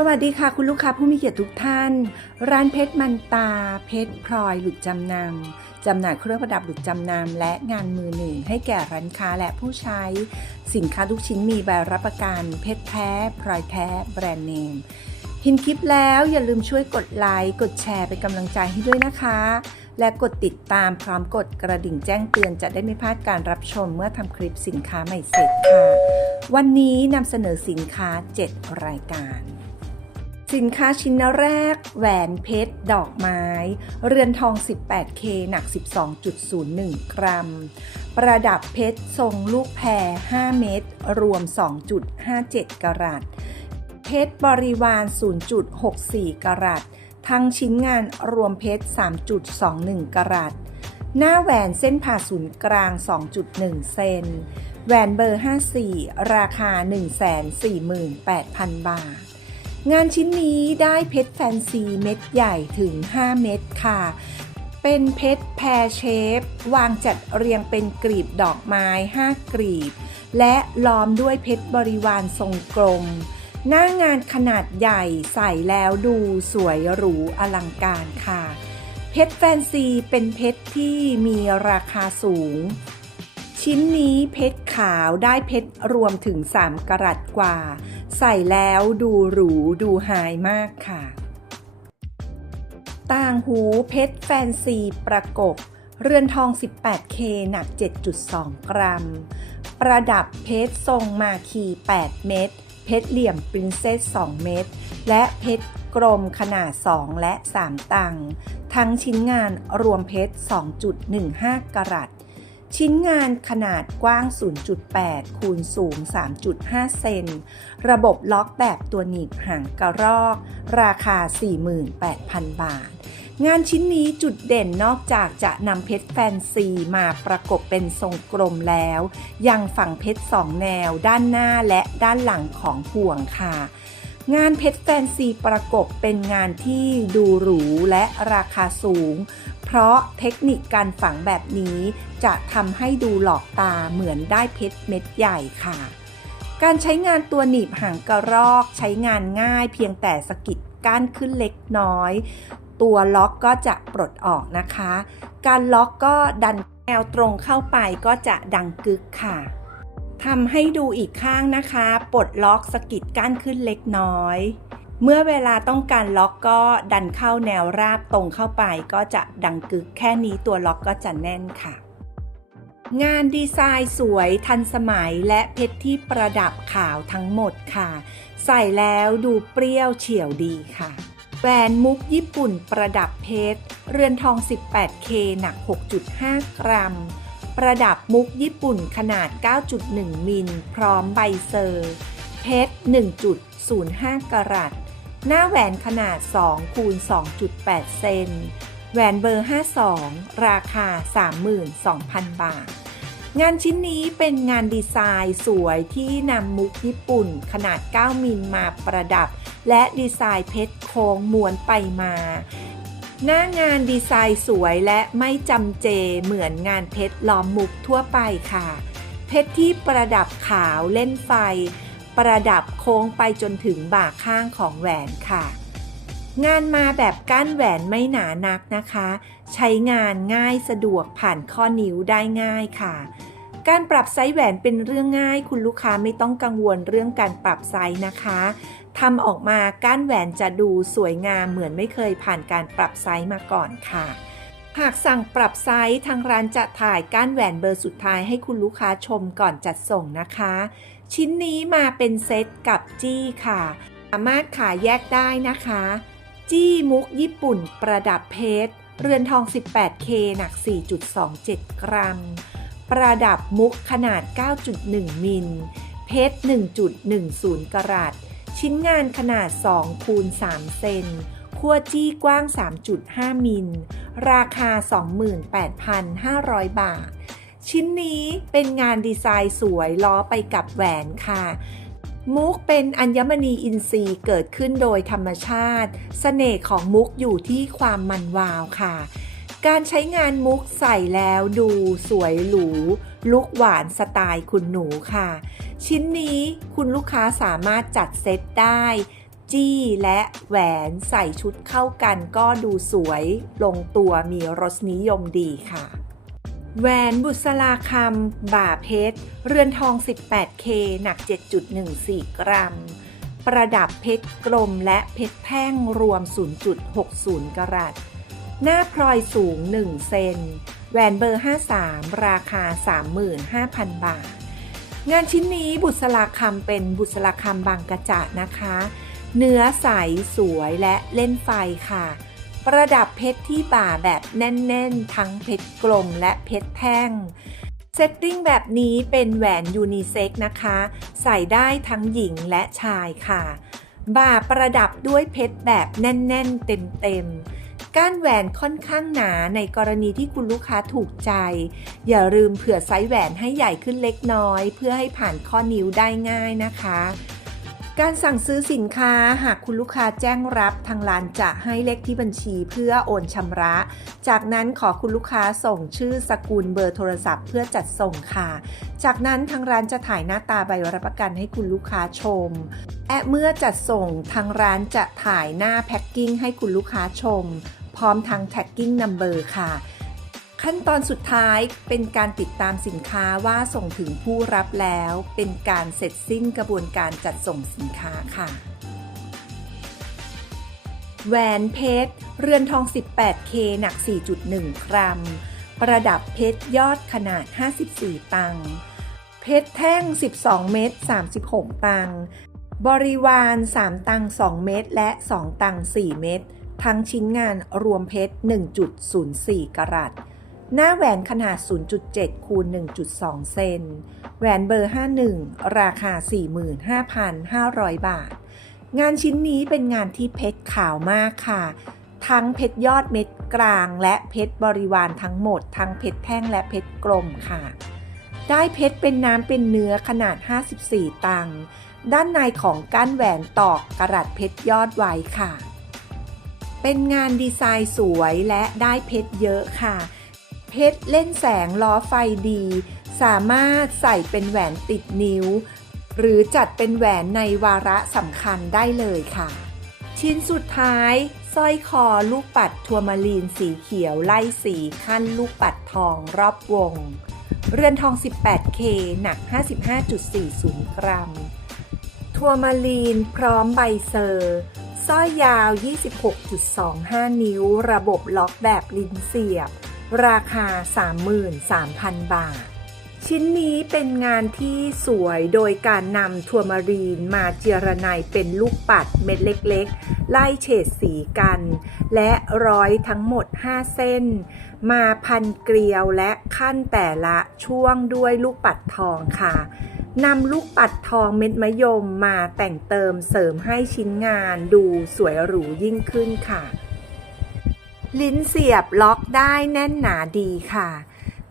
สวัสดีค่ะคุณลูกค้าผู้มีเกียรติทุกท่าน ร้านเพชรมันตา เพชรพลอยหลุดจำนำจำหน่ายเครื่องประดับหลุดจำนำและงานมือหนึ่งให้แก่ร้านค้าและผู้ใช้ สินค้าทุกชิ้นมีใบรับประกัน เพชรแท้พลอยแท้แบรนด์เนมเห็นคลิปแล้วอย่าลืมช่วยกดไลค์กดแชร์เป็นกำลังใจให้ด้วยนะคะ และกดติดตามพร้อมกดกระดิ่งแจ้งเตือนจะได้ไม่พลาดการรับชมเมื่อทำคลิปสินค้าใหม่เสร็จค่ะ วันนี้นำเสนอสินค้า 7 รายการ สินค้าชิ้นแรก แหวนเพชร ดอกไม้ เรือนทอง 18K หนัก 12.01 กรัม ประดับเพชร ทรงลูกแพร 5 เม็ดรวม 2.57 กรัต เพชรบริวาร 0.64 กรัต ทั้งชิ้นงานรวมเพชร 3.21 กรัต หน้าแหวนเส้นผ่าศูนย์กลาง 2.1 เซน แหวนเบอร์ 54 ราคา 148,000 บาท งานชิ้นนี้ได้เพชรแฟนซีเม็ดใหญ่ถึง 5 เม็ดค่ะ เป็นเพชรแพรเชฟ วางจัดเรียงเป็นกลีบดอกไม้ 5 กลีบ และล้อมด้วยเพชรบริวารทรงกลม หน้างานขนาดใหญ่ใส่แล้วดูสวยหรูอลังการค่ะ เพชรแฟนซีเป็นเพชรที่มีราคาสูง ชิ้นนี้เพชรขาวได้เพชรรวมถึง 3กรัตกว่า ใส่แล้วดูหรูดูไฮมากค่ะ ต่างหูเพชรแฟนซีประกบ เรือนทอง 18K หนัก 7.2 กรัม ประดับเพชรทรงมาคี 8 เม็ด เพชรเหลี่ยมปรินเซส 2 เม็ด และเพชรกลมขนาด 2 และ 3 ตัง ทั้งชิ้นงานรวมเพชร 2.15 กรัต ชิ้นงานขนาดกว้าง 0.8 คูณสูง 3.5 เซน ระบบล็อกแบบตัวหนีบหางกระรอก ราคา 48,000 บาท งานชิ้นนี้จุดเด่นนอกจากจะนำเพชรแฟนซีมาประกบเป็นทรงกลมแล้ว ยังฝังเพชรสองแนวด้านหน้าและด้านหลังของห่วงค่ะงานเพชรแฟนซีประกบเป็นงานที่ดูหรูและราคาสูง เพราะเทคนิคการฝังแบบนี้จะทำให้ดูหลอกตาเหมือนได้เพชรเม็ดใหญ่ค่ะ การใช้งานตัวหนีบหางกระรอกใช้งานง่ายเพียงแต่สกิดก้านขึ้นเล็กน้อย ตัวล็อกก็จะปลดออกนะคะ การล็อกก็ดันแนวตรงเข้าไปก็จะดังกึกค่ะทำให้ดูอีกข้างนะคะ ปลดล็อกสกิดก้านขึ้นเล็กน้อย เมื่อเวลาต้องการล็อกก็ดันเข้าแนวราบตรงเข้าไปก็จะดังกึกแค่นี้ตัวล็อกก็จะแน่นค่ะ งานดีไซน์สวยทันสมัยและเพชรที่ประดับขาวทั้งหมดค่ะ ใส่แล้วดูเปรี้ยวเฉียวดีค่ะแหวนมุกญี่ปุ่นประดับเพชร เรือนทอง 18K หนัก 6.5 กรัม ประดับมุกญี่ปุ่นขนาด 9.1 มิล พร้อมใบเซอร์ เพชร 1.05 กรัต หน้าแหวนขนาด2คูณ2.8 เซน แหวนเบอร์ 52 ราคา 32,000 บาท งานชิ้นนี้เป็นงานดีไซน์สวยที่นำมุกญี่ปุ่นขนาด 9 มิลมาประดับ และดีไซน์เพชรโค้งม้วนไปมา หน้างานดีไซน์สวยและไม่จำเจเหมือนงานเพชรล้อมมุกทั่วไปค่ะ เพชรที่ประดับขาวเล่นไฟ ประดับโค้งไปจนถึงบ่าข้างของแหวนค่ะ งานมาแบบก้านแหวนไม่หนานักนะคะ ใช้งานง่ายสะดวกผ่านข้อนิ้วได้ง่ายค่ะ การปรับไซส์แหวนเป็นเรื่องง่าย คุณลูกค้าไม่ต้องกังวลเรื่องการปรับไซส์นะคะทำออกมาก้านแหวนจะดูสวยงามเหมือนไม่เคยผ่านการปรับไซส์มาก่อนค่ะหากสั่งปรับไซส์ทางร้านจะถ่ายก้านแหวนเบอร์สุดท้ายให้คุณลูกค้าชมก่อนจัดส่งนะคะ ชิ้นนี้มาเป็นเซตกับจี้ค่ะ สามารถขายแยกได้นะคะ จี้มุกญี่ปุ่นประดับเพชร เรือนทอง 18K หนัก 4.27 กรัม ประดับมุกขนาด 9.1 มิล เพชร 1.10 กรัต ชิ้นงานขนาด2คูณ3เซนขั้วจี้กว้าง 3.5 มิล ราคา 28,500 บาท ชิ้นนี้เป็นงานดีไซน์สวยล้อไปกับแหวนค่ะ มุกเป็นอัญมณีอินทรีย์เกิดขึ้นโดยธรรมชาติเสน่ห์ของมุกอยู่ที่ความมันวาวค่ะ การใช้งานมุกใส่แล้วดูสวยหรู ลุกหวานสไตล์คุณหนูค่ะ ชิ้นนี้คุณลูกค้าสามารถจัดเซตได้จี้และแหวนใส่ชุดเข้ากันก็ดูสวย ลงตัวมีรสนิยมดีค่ะ แหวนบุษราคำ บ่าเพชร เรือนทอง 18K หนัก 7.14 กรัม ประดับเพชรกลมและเพชรแท่งรวม 0.60 กรัต หน้าพลอยสูง 1 เซน แหวนเบอร์ 53 ราคา 35,000 บาท งานชิ้นนี้บุษราคำเป็นบุษราคำบางกระจะนะคะ เนื้อใสสวยและเล่นไฟค่ะ ประดับเพชรที่บ่าแบบแน่นๆ ทั้งเพชรกลมและเพชรแท่งเซตติ้งแบบนี้เป็นแหวนยูนิเซ็กนะคะ ใส่ได้ทั้งหญิงและชายค่ะ บ่าประดับด้วยเพชรแบบแน่น ๆ เต็มๆ ก้านแหวนค่อนข้างหนาในกรณีที่คุณลูกค้าถูกใจ อย่าลืมเผื่อไซส์แหวนให้ใหญ่ขึ้นเล็กน้อย เพื่อให้ผ่านข้อนิ้วได้ง่ายนะคะ การสั่งซื้อสินค้าหากคุณลูกค้าแจ้งรับทางร้านจะให้เลขที่บัญชีเพื่อโอนชำระ จากนั้นขอคุณลูกค้าส่งชื่อสกุลเบอร์โทรศัพท์เพื่อจัดส่งค่ะ จากนั้นทางร้านจะถ่ายหน้าตาใบรับประกันให้คุณลูกค้าชมและเมื่อจัดส่งทางร้านจะถ่ายหน้าแพ็กกิ้งให้คุณลูกค้าชม พร้อมทั้งแท็กกิ้งนัมเบอร์ค่ะ ขั้นตอนสุดท้ายเป็นการติดตามสินค้าว่าส่งถึงผู้รับแล้ว เป็นการเสร็จสิ้นกระบวนการจัดส่งสินค้าค่ะแหวนเพชร เรือนทอง 18K หนัก 4.1 กรัม ประดับเพชรยอดขนาด 54 ตังค์ เพชรแท่ง 12 เม็ด 36 ตังค์ บริวาร 3 ตังค์ 2 เม็ด และ 2 ตังค์ 4 เม็ด ทั้งชิ้นงานรวมเพชร 1.04 กรัต หน้าแหวนขนาด 0.7 คูณ 1.2 เซน แหวนเบอร์ 51 ราคา 45,500 บาท งานชิ้นนี้เป็นงานที่เพชรขาวมากค่ะ ทั้งเพชรยอดเม็ดกลางและเพชรบริวารทั้งหมด ทั้งเพชรแท่งและเพชรกลมค่ะ ได้เพชรเป็นน้ำเป็นเนื้อขนาด 54 ตังค์ ด้านในของก้านแหวนตอกกระดัดเพชรยอดไว้ค่ะ เป็นงานดีไซน์สวยและได้เพชรเยอะค่ะ เพชรเล่นแสงล้อไฟดี สามารถใส่เป็นแหวนติดนิ้ว หรือจัดเป็นแหวนในวาระสำคัญได้เลยค่ะ ชิ้นสุดท้ายสร้อยคอลูกปัดทัวร์มาลีนสีเขียวไล่สีขั้นลูกปัดทองรอบวง เรือนทอง 18K หนัก 55.40 กรัม ทัวร์มาลีนพร้อมใบเซอร์สร้อยยาว 26.25 นิ้ว ระบบล็อกแบบลิ้นเสียบ ราคา 33,000 บาท ชิ้นนี้เป็นงานที่สวยโดยการนำทัวมารีนมาเจรไนายเป็นลูกปัดเม็ดเล็กๆ ไล่เฉดสีกัน และร้อยทั้งหมด 5 เส้น มาพันเกลียวและขั้นแต่ละช่วงด้วยลูกปัดทองค่ะนำลูกปัดทองเม็ดมะยมมาแต่งเติมเสริมให้ชิ้นงานดูสวยหรูยิ่งขึ้นค่ะ ลิ้นเสียบล็อกได้แน่นหนาดีค่ะ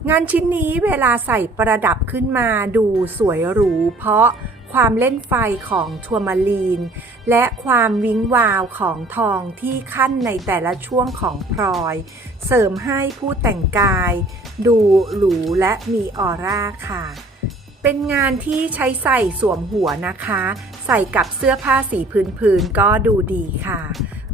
งานชิ้นนี้เวลาใส่ประดับขึ้นมาดูสวยหรู เพราะความเล่นไฟของทัวมาลีน และความวิ้งวาวของทองที่ขั้นในแต่ละช่วงของพลอย เสริมให้ผู้แต่งกาย ดูหรูและมีออร่าค่ะ เป็นงานที่ใช้ใส่สวมหัวนะคะ ใส่กับเสื้อผ้าสีพื้นๆก็ดูดีค่ะ